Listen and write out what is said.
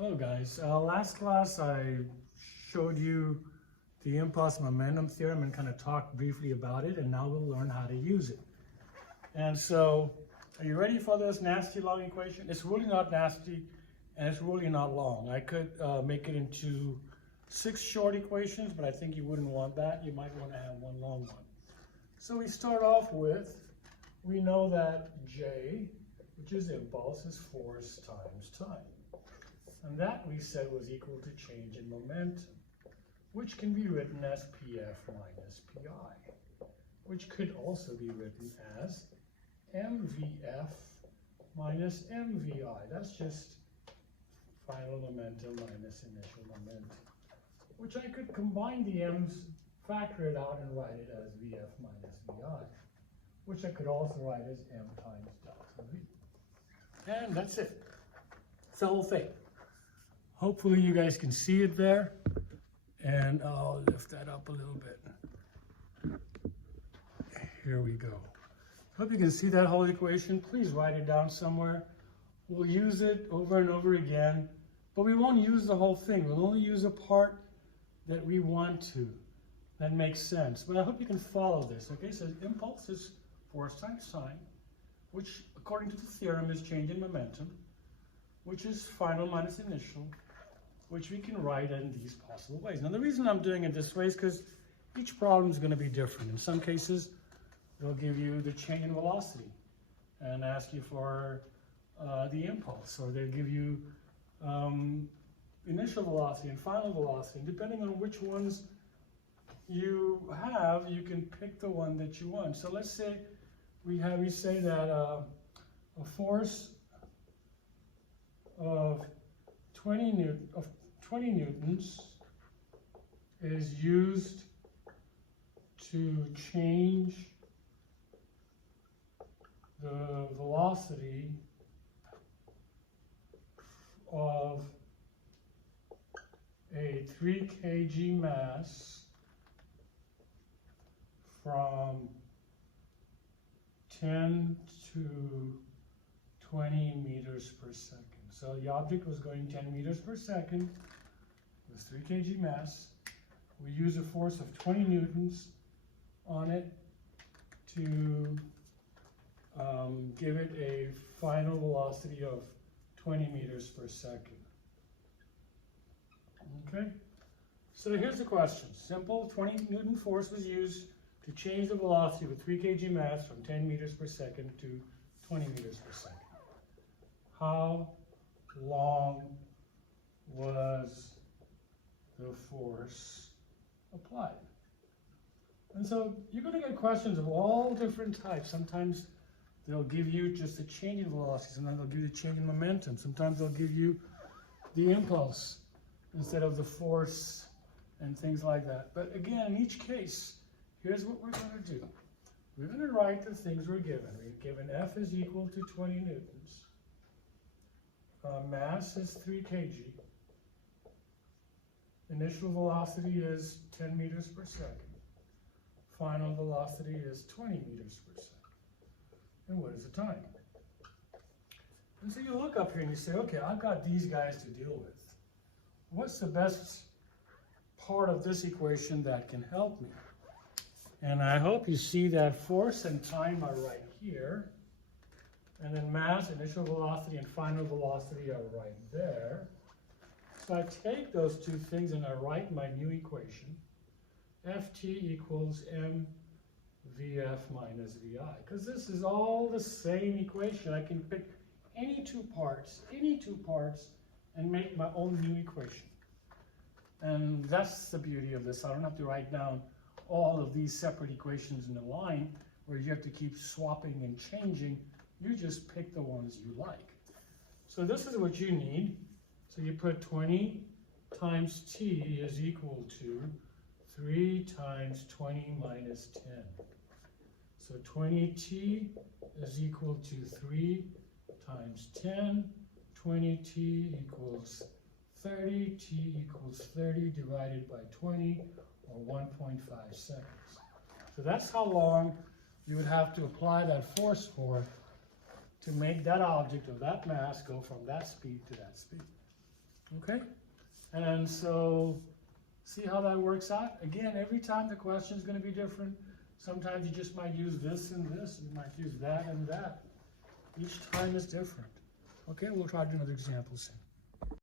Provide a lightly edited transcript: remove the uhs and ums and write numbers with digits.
Hello guys, last class I showed you the impulse momentum theorem and kind of talked briefly about it, and now we'll learn how to use it. And so, are you ready for this nasty long equation? It's really not nasty and it's really not long. I could make it into 6 short equations, but I think you wouldn't want that. You might want to have one long one. So we start off with, we know that J, which is impulse, is force times time. And that we said was equal to change in momentum, which can be written as PF minus PI, which could also be written as MVF minus MVI. That's just final momentum minus initial momentum, which I could combine the M's, factor it out, and write it as VF minus VI, which I could also write as M times delta V. And that's it. It's the whole thing. Hopefully you guys can see it there, and I'll lift that up a little bit. Here we go. Hope you can see that whole equation. Please write it down somewhere. We'll use it over and over again, but we won't use the whole thing. We'll only use a part that we want to, that makes sense. But I hope you can follow this, okay? So impulse is force times time, which according to the theorem is change in momentum, which is final minus initial, which we can write in these possible ways. Now the reason I'm doing it this way is because each problem is going to be different. In some cases, they'll give you the change in velocity and ask you for the impulse, or they'll give you initial velocity and final velocity. And depending on which ones you have, you can pick the one that you want. So let's say we say that a force of 20 newtons is used to change the velocity of a 3 kg mass from 10 to 20 meters per second. So the object was going 10 meters per second, it was 3 kg mass. We use a force of 20 newtons on it to give it a final velocity of 20 meters per second. Okay, so here's the question. Simple, 20 Newton force was used to change the velocity of a 3 kg mass from 10 meters per second to 20 meters per second. How long was the force applied? And so you're going to get questions of all different types. Sometimes they'll give you just a change in velocity. Sometimes they'll give you the change in momentum. Sometimes they'll give you the impulse instead of the force and things like that. But again, in each case, here's what we're going to do. We're going to write the things we're given. We're given F is equal to 20 newtons. Mass is 3 kg. Initial velocity is 10 meters per second. Final velocity is 20 meters per second. And what is the time? And so you look up here and you say, okay, I've got these guys to deal with. What's the best part of this equation that can help me? And I hope you see that force and time are right here. And then mass, initial velocity, and final velocity are right there. So I take those two things and I write my new equation. Ft equals mvf minus vi. Because this is all the same equation. I can pick any two parts, and make my own new equation. And that's the beauty of this. I don't have to write down all of these separate equations in a line where you have to keep swapping and changing. You just pick the ones you like. So this is what you need. So you put 20 times t is equal to 3 times 20 minus 10. So 20t is equal to 3 times 10. 20t equals 30. T equals 30 divided by 20, or 1.5 seconds. So that's how long you would have to apply that force for to make that object or that mass go from that speed to that speed. Okay? And so, see how that works out? Again, every time the question is going to be different. Sometimes you just might use this and this, you might use that and that. Each time is different. Okay, we'll try to do another example soon.